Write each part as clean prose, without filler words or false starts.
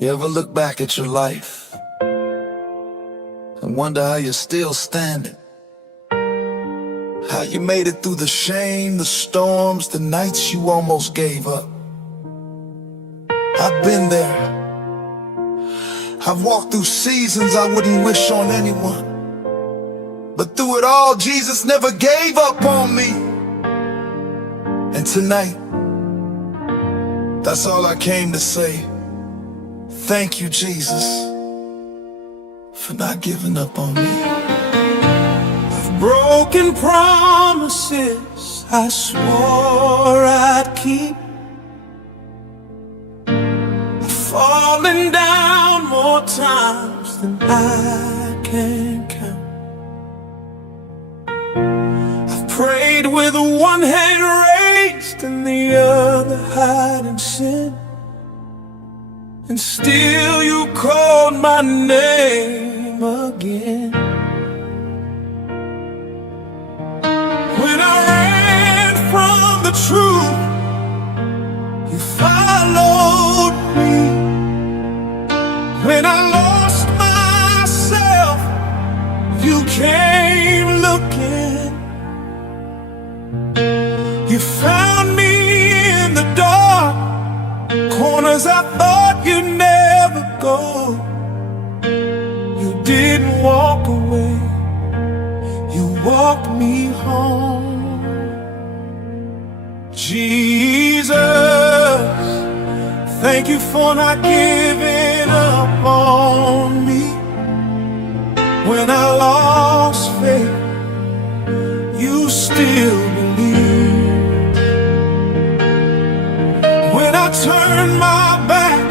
You ever look back at your life and wonder how you're still standing? How you made it through the shame, the storms, the nights you almost gave up? I've been there. I've walked through seasons I wouldn't wish on anyone. But through it all, Jesus never gave up on me. And tonight, that's all I came to say. Thank you, Jesus, for not giving up on me. Broken promises I swore I'd keep, falling down more times than I can count. I've prayed with one hand raised and the other hiding sin, and still you called my name again. When I ran from the truth, you followed me. When I lost myself, you came looking. You found me in the dark corners I thought you'd never go. You didn't walk away, you walked me home. Jesus, thank you for not giving up on me. When I lost faith, you still believed. When I turned my back,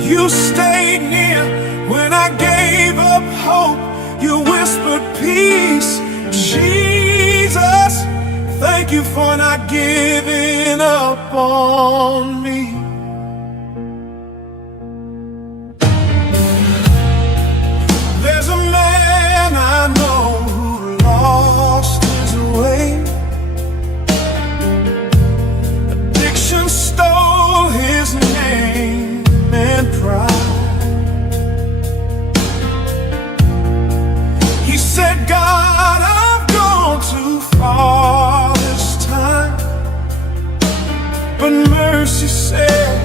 you stayed near. When I gave up hope, you whispered peace. Jesus, thank you for not giving up on me. There's a man I know who lost his way. Addiction stole his name and pride. He said, God, I've gone too far this time, but mercy said,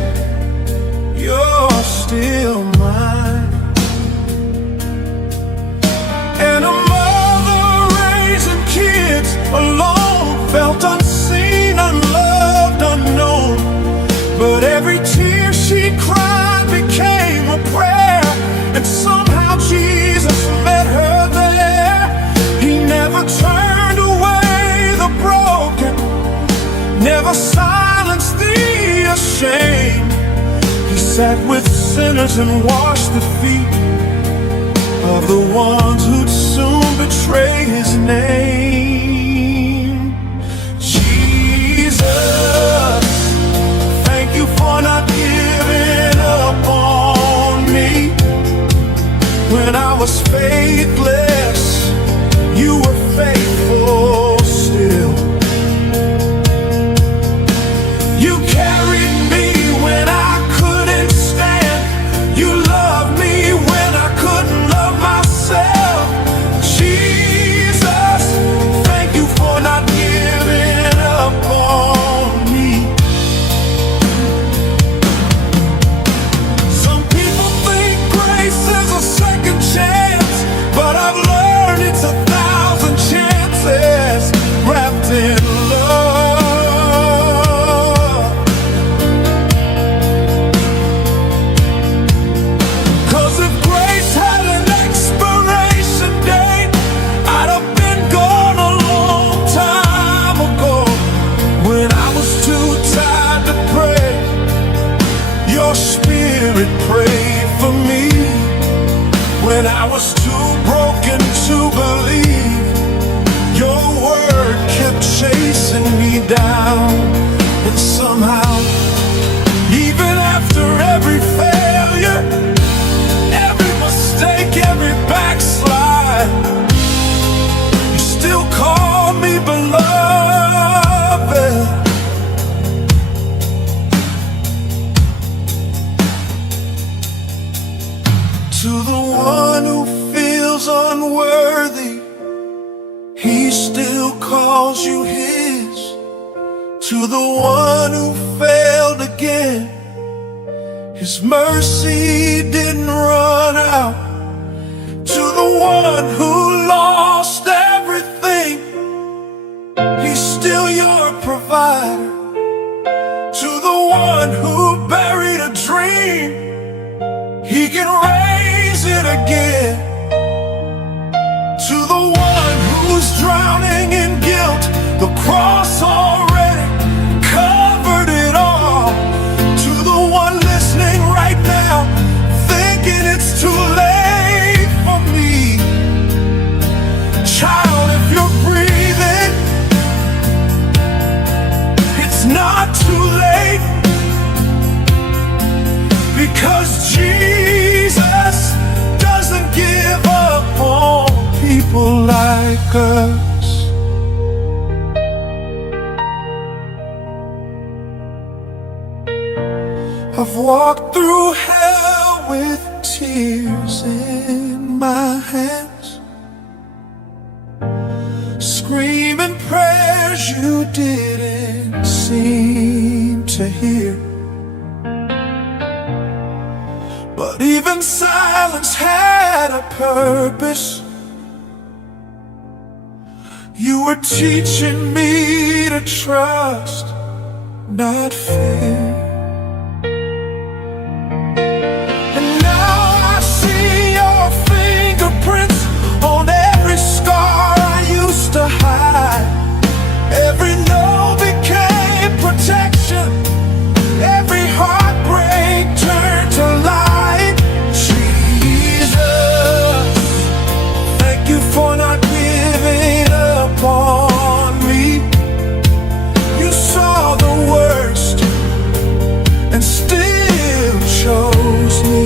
you're still mine. And a mother raising kids alone felt unseen, unloved, unknown. But every tear she cried became a prayer, and somehow Jesus met her there. He never turned away the broken, never silenced the ashamed. He sat with sinners and washed the feet of the ones who'd soon betray his name. Jesus, thank you for not giving up on me. When I was faithless, you were faithful still. You carried me when I couldn't stand. You loved me when I couldn't love myself. Jesus, thank you for not giving up on me. Some people think grace is a second chance, but I've learned it's 1,000 chances wrapped in love. Cause if grace had an expiration date, I'd have been gone a long time ago. When I was too tired to pray, your spirit prayed for me. When I was too broken to believe, your word kept chasing me down. And somehow, even after every failure, every mistake, every backslide, you still call me beloved. was unworthy, He still calls you His. To the one who failed again, His mercy didn't run out. To the one who lost everything, He's still your provider. To the one who buried a dream, He can raise it again. To the one who's drowning in guilt, the cross already covered it all. To the one listening right now, thinking it's too late for me. Child, if you're breathing, it's not too late, because Jesus doesn't give up on people like us. I've walked through hell with tears in my hands, screaming prayers you didn't seem to hear. But even silence had a purpose. You were teaching me to trust, not fear. And now I see your fingerprints on every scar I used to hide. Every no became protection, every heartbreak turned to light. Jesus, thank you for not giving up on me. You saw the worst and still chose me.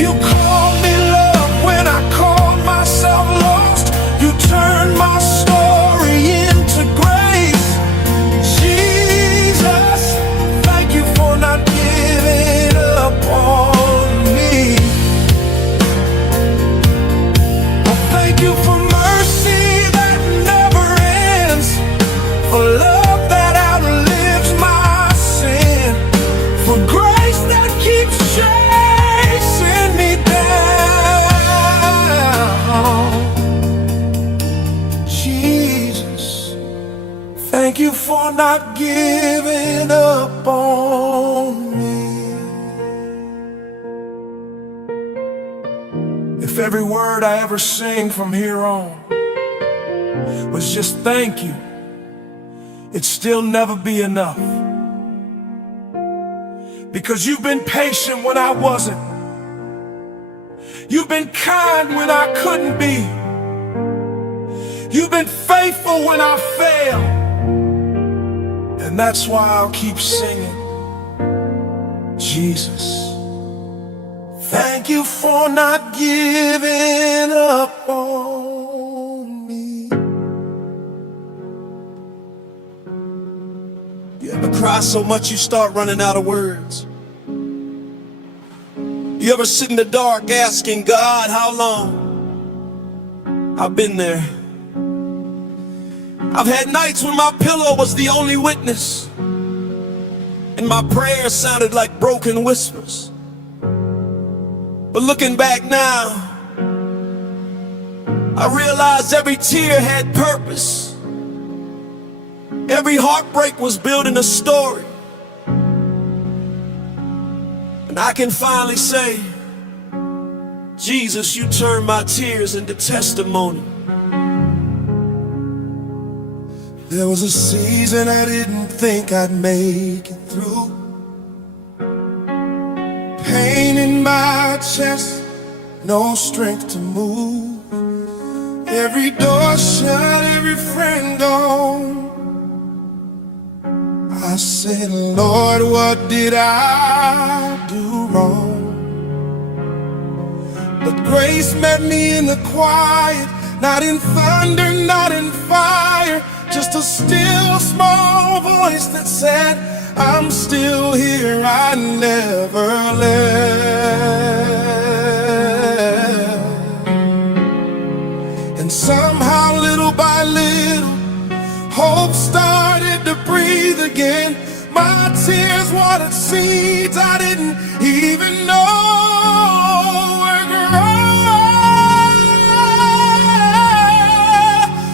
You called me love when I called myself lost. You turned my story into grace. Jesus, thank you for not giving up on me. I thank you for mercy that never ends, for love that outlives my sin, for grace that keeps chasing me down. Jesus, thank you for not giving up on me. If every word I ever sing from here on was just thank you, it'd still never be enough. Because you've been patient when I wasn't. You've been kind when I couldn't be. You've been faithful when I failed. And that's why I'll keep singing. Jesus, thank you for not giving up on me. You ever cry so much you start running out of words? You ever sit in the dark asking God, how long? I've been there. I've had nights when my pillow was the only witness, and my prayers sounded like broken whispers. But looking back now, I realized every tear had purpose. Every heartbreak was building a story. And I can finally say, Jesus, you turned my tears into testimony. There was a season I didn't think I'd make it through. Pain in my chest, no strength to move. Every door shut, every friend gone. I said, Lord, what did I do wrong? But grace met me in the quiet, not in thunder, not in fire. Just a still small voice that said, I'm still here, I never left. again. My tears watered seeds I didn't even know were growing.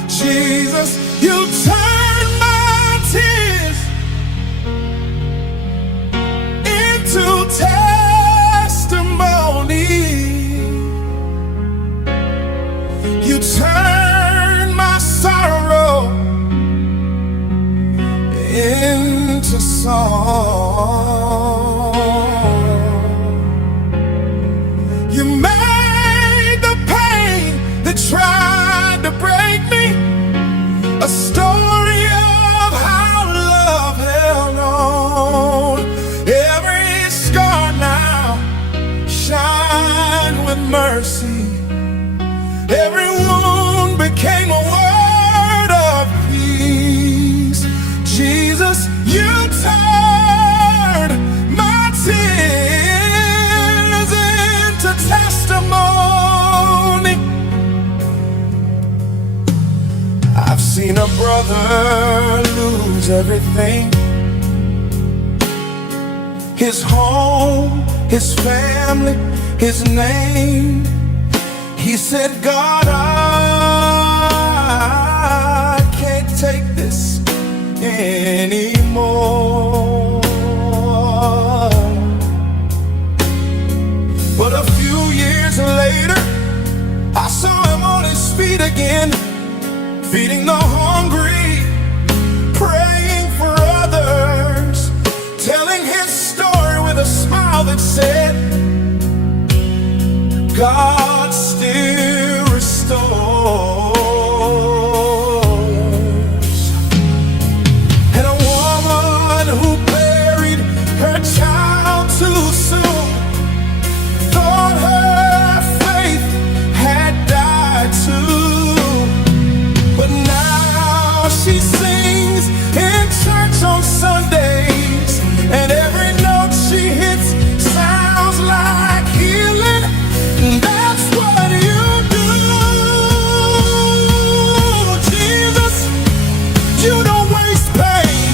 Jesus, you turned my tears into testimony. You turned my sorrow into song. You made the pain that tried to break me a story of how love held on. Every scar now shine with mercy. Every wound became a word of peace. Jesus, you turned my tears into testimony. I've seen a brother lose everything: his home, his family, his name. He said, God, I can't take this anymore. But a few years later, I saw him on his feet again, feeding the hungry, praying for others, telling his story with a smile that said, God still restores. And a woman who buried her child too soon thought her faith had died too. But now she sings in church on Sundays, and every note she hits sounds like healing. That's what you do, Jesus. You don't waste pain,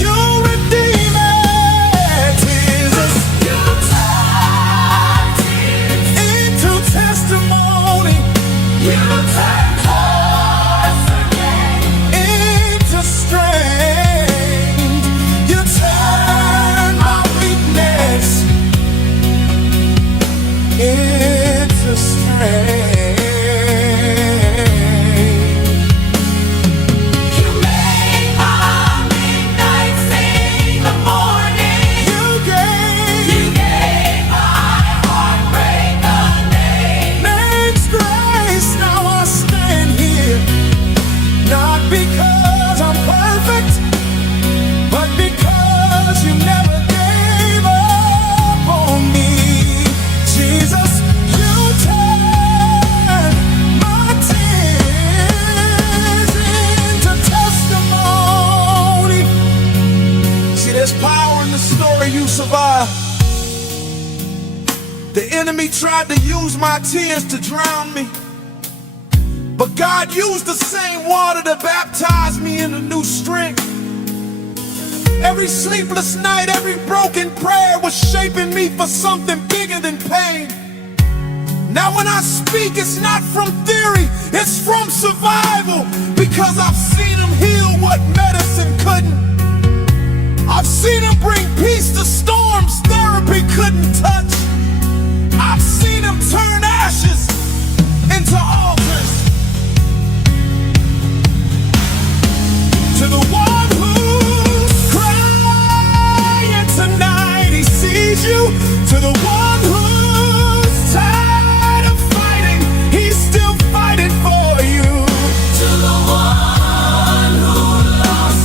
you redeem it, Jesus. You turn tears into testimony. You turn hearts again into strength. You turn my weakness into strength. You make my midnight sing the morning. You gave my heartbreak a name. Name's grace. Now I stand here, not because I'm perfect, but because you never gave up on me. Jesus, you turn my tears into testimony. See, there's power in the story you survived. The enemy tried to use my tears to drown me, but God used the same water to baptize me in a new strength. Every sleepless night, every broken prayer was shaping me for something bigger than pain. Now when I speak, it's not from theory, it's from survival, because I've seen him heal what medicine couldn't. I've seen him bring peace to storms therapy couldn't touch. I've seen him turn ashes into altars. To the one who's crying tonight, he sees you. To the one who's tired of fighting, he's still fighting for you. To the one who lost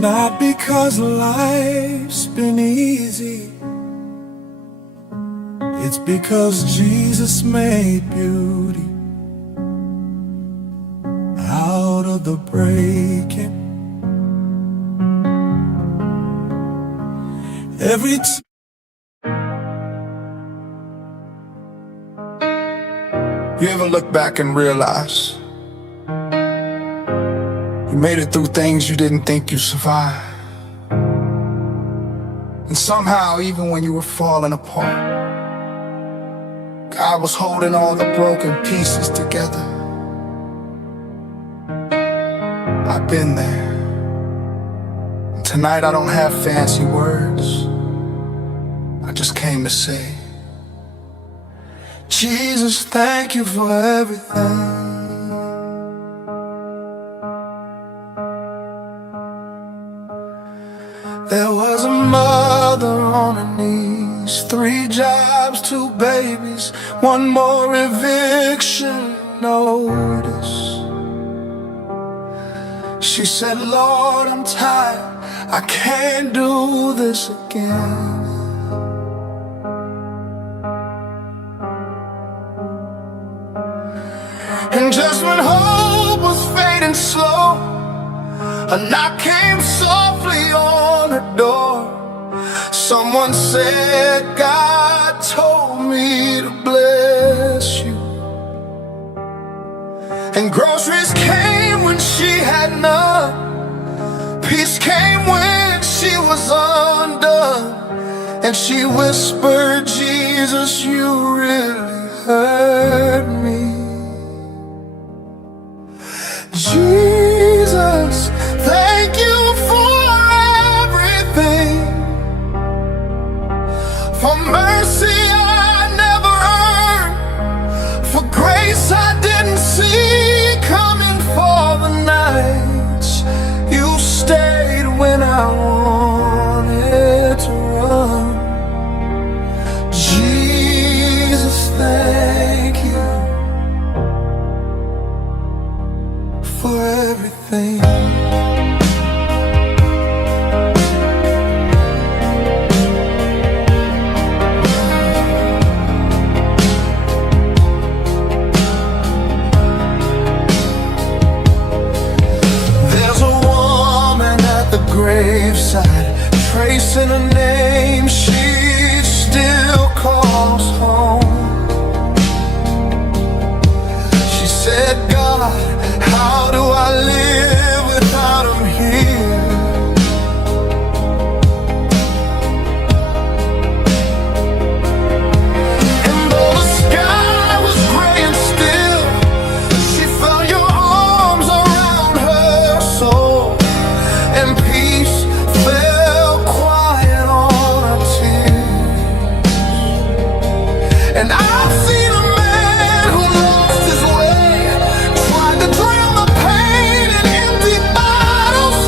not because life's been easy, it's because Jesus made beauty out of the breaking. You ever look back and realize you made it through things you didn't think you'd survive? And somehow, even when you were falling apart, God was holding all the broken pieces together. I've been there. And tonight I don't have fancy words. I just came to say, Jesus, thank you for everything. There was a mother on her knees, 3 jobs, 2 babies, 1 more eviction notice. She said, Lord, I'm tired, I can't do this again. And just when hope was fading slow, a knock came softly on her door. Someone said, God told me to bless you. And groceries came when she had none. Peace came when she was undone. And she whispered, Jesus, you really hurt me. Jesus, thank you for everything, for mercy I never earned, for grace I didn't see coming, for the nights you stayed when I wanted to run. Jesus, thank you for everything. There's a woman at the graveside, tracing a name she still calls home. She said, God, how do I live without him here? And though the sky was gray and still, she felt your arms around her soul, and peace fell quiet on her tears. And I've seen a man who lost his way, tried to drown the pain in empty bottles,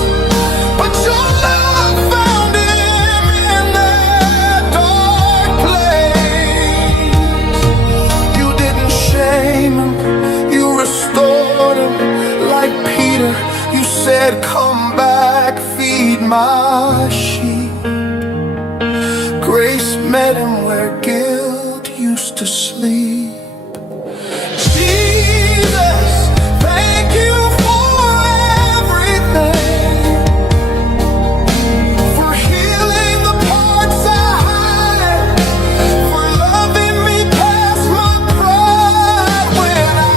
but your love found him in that dark place. You didn't shame him, you restored him. Like Peter, you said, come back, feed my sheep. Grace met him where guilt used to sleep. Jesus, thank you for everything, for healing the parts I hide, for loving me past my pride. When I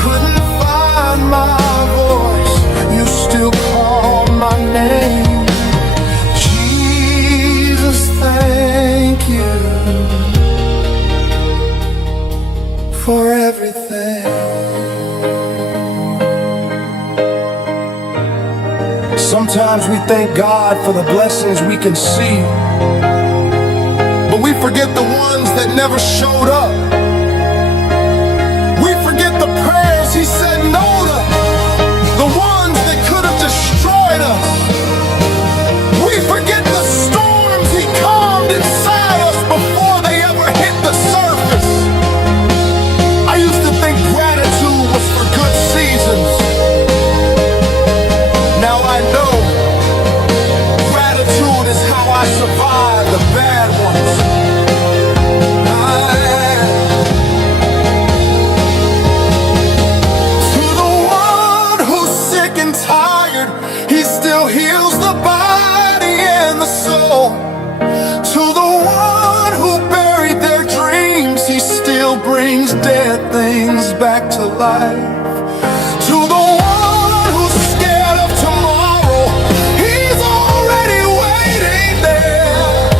couldn't find my voice, you still called my name. Jesus, thank you for everything. Sometimes we thank God for the blessings we can see, but we forget the ones that never showed up. We forget the prayers he said no to, the ones that could have destroyed us. We forget the storms he calmed inside us before they ever hit the surface. I used to think gratitude was for good seasons. Now I know back to life. To the one who's scared of tomorrow, he's already waiting there.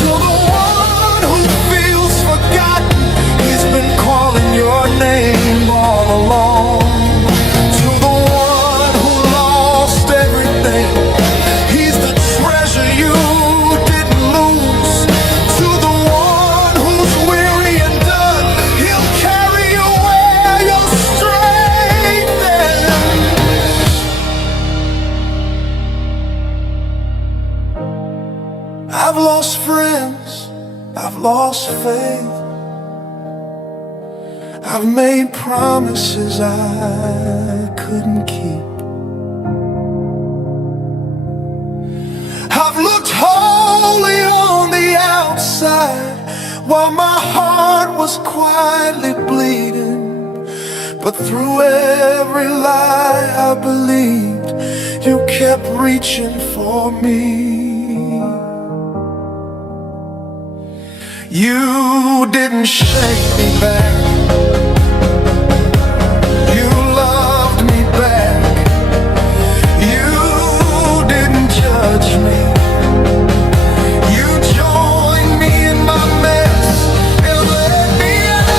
To the one who feels forgotten, he's been calling your name all along. To the one who lost everything, he's the treasure you didn't lose. To the one who's weary and done, he'll carry you where your strength ends. I've lost friends, I've lost faith, I've made promises I couldn't keep. I've looked holy on the outside while my heart was quietly bleeding. But through every lie I believed, you kept reaching for me. You didn't shake me back, you loved me back. You didn't judge me, you joined me in my mess and let me out.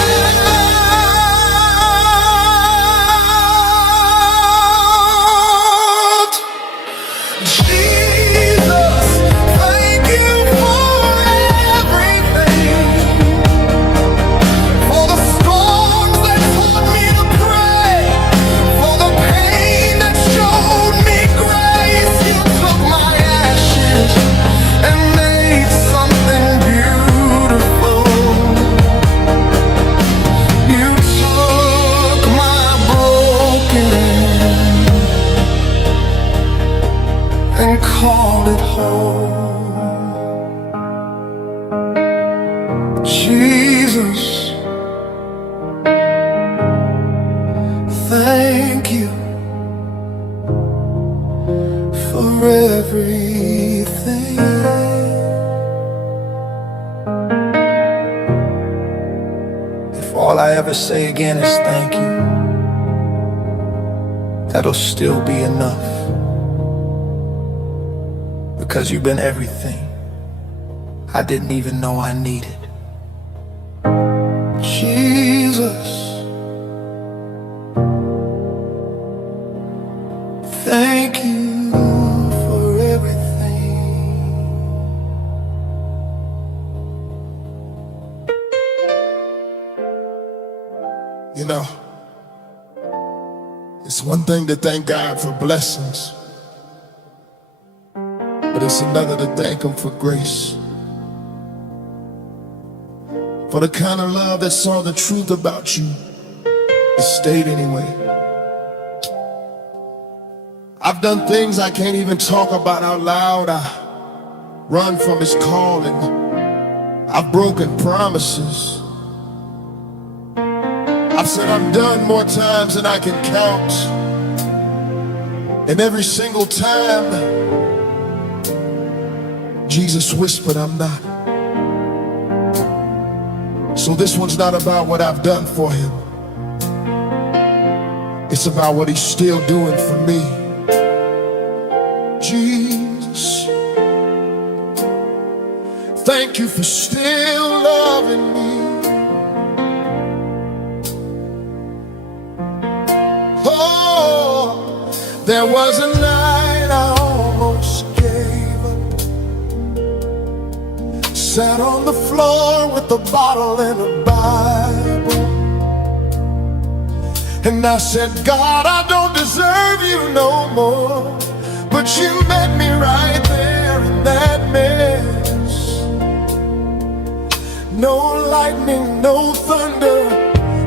Jesus, thank you for everything, for the storms that taught me to pray, for the pain that showed me grace. You took my ashes and made something beautiful. You took my broken and called it home. Jesus, thank you for everything. If all I ever say again is thank you, that'll still be enough, because you've been everything I didn't even know I needed. Jesus, thank you for everything. You know, it's one thing to thank God for blessings, but it's another to thank Him for grace. For the kind of love that saw the truth about you, it stayed anyway. I've done things I can't even talk about out loud. I run from His calling. I've broken promises. I've said I'm done more times than I can count. And every single time, Jesus whispered, I'm not. So this one's not about what I've done for Him. It's about what He's still doing for me. Jesus, thank you for still loving me. Oh, there was a night I almost gave up. Sat on the floor with a bottle and a Bible, and I said, God, I don't deserve you no more, but you met me right there in that mess. No lightning, no thunder,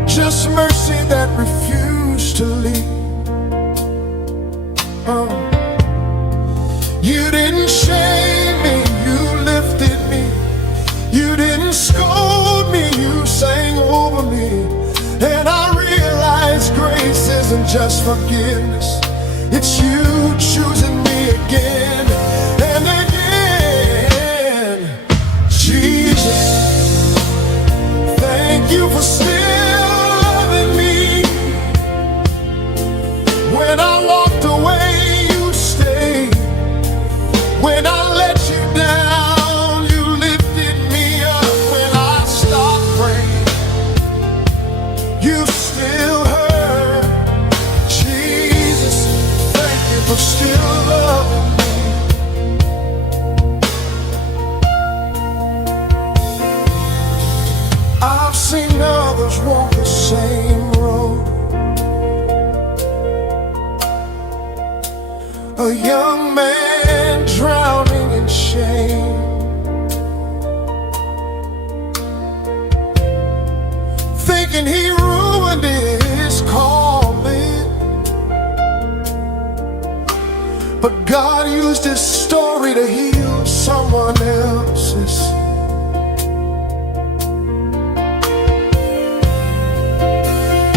just mercy that refused to leave. You didn't shame me, you lifted me. You didn't scold me, you sang over me. And I realized grace isn't just forgiveness, it's you choosing me again and again. Jesus, thank you for still loving me. a young man drowning in shame, thinking he ruined his calling. But God used his story to heal someone else's.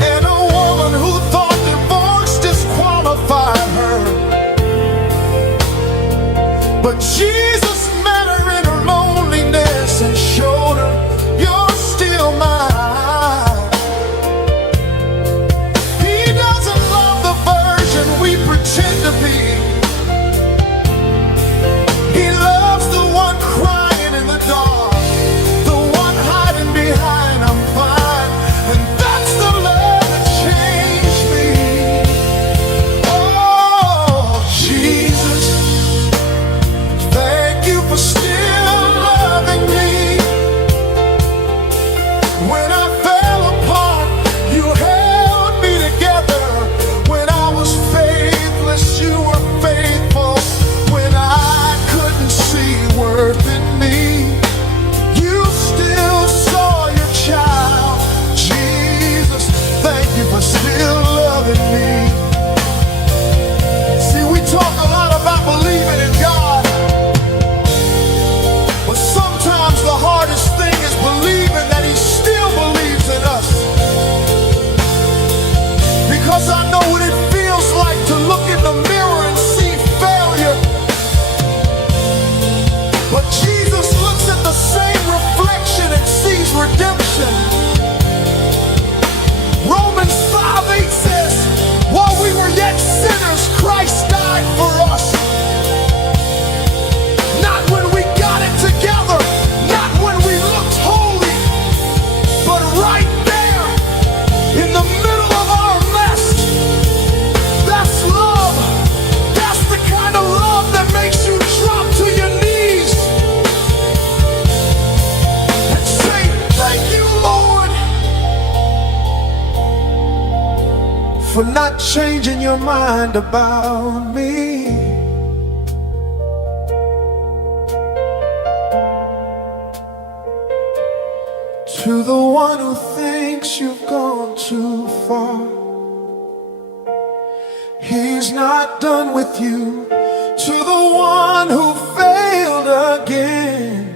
And a woman who thought divorce disqualified her, but Jesus met her in her loneliness and showed her, you're still mine. He doesn't love the version we pretend to be. He loves the one crying in the dark, the one hiding behind I'm fine. And that's the love that changed me. Oh, Jesus, thank you for still loving me. When I fell apart, you held me together. When I was faithless, you were faithful. When I couldn't see worth in me, you still saw your child. Jesus, thank you for still loving me. See, we talk a lot about believing in God, but sometimes the hardest thing is believing that He still believes in us. Because I know what it feels like to look in the mirror and see failure, but Jesus looks at the same reflection and sees redemption. Romans 5:8 says, while we were yet sinners, Christ died for us. Not when we got it together, not when we looked holy, but right there in the middle of our mess. That's love. That's the kind of love that makes you drop to your knees and say, thank you, Lord, for not changing your mind about me. To the one who thinks you've gone too far, He's not done with you. To the one who failed again,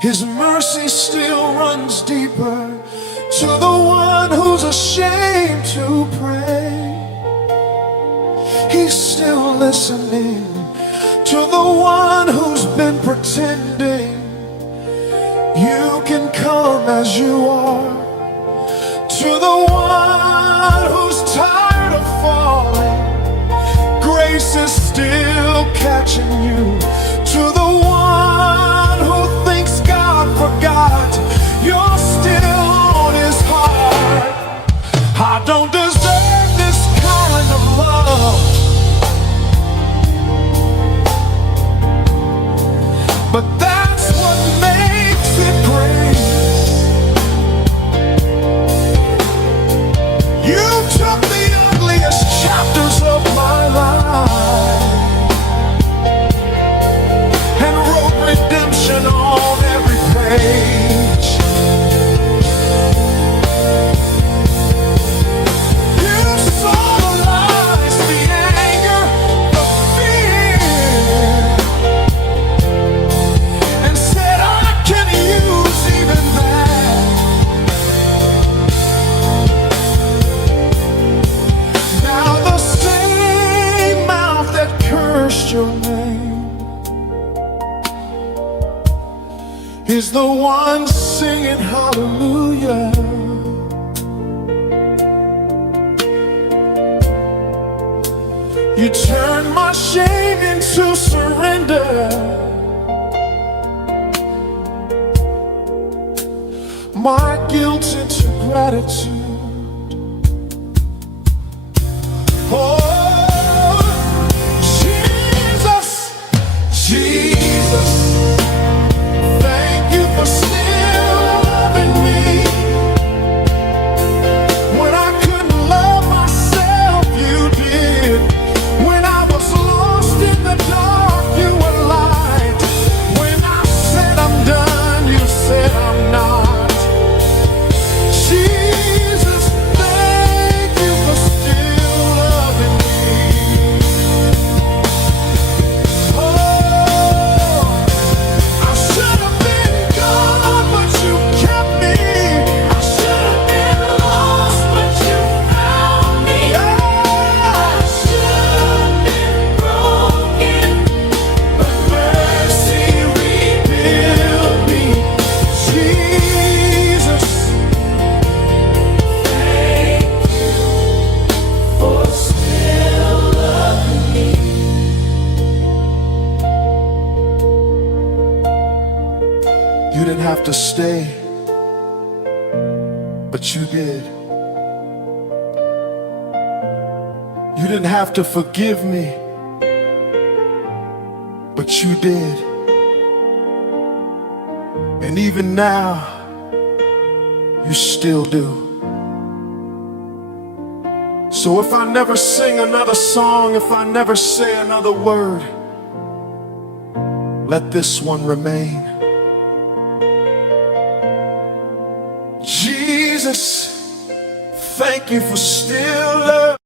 His mercy still runs deeper. To the one who's ashamed to pray, He's still listening. To the one who's been pretending, you can come as you are. To the one who's tired of falling, grace is still catching you. To the one who thinks God forgot, you're still on His heart. I don't deserve this kind of love, but that's what makes it great. You took the ugliest chapters of my life and wrote redemption on every page. You saw the lies, the anger, the fear, and said, I can use even that. Now the same mouth that cursed your name is the one singing hallelujah. You turned my shame into surrender, my guilt into gratitude. Oh, Jesus, Jesus, thank you for still loving me. When I couldn't love myself, you did. When I didn't have to stay, but you did. You didn't have to forgive me, but you did. And even now, you still do. So if I never sing another song, if I never say another word, let this one remain. Jesus, thank you for still loving.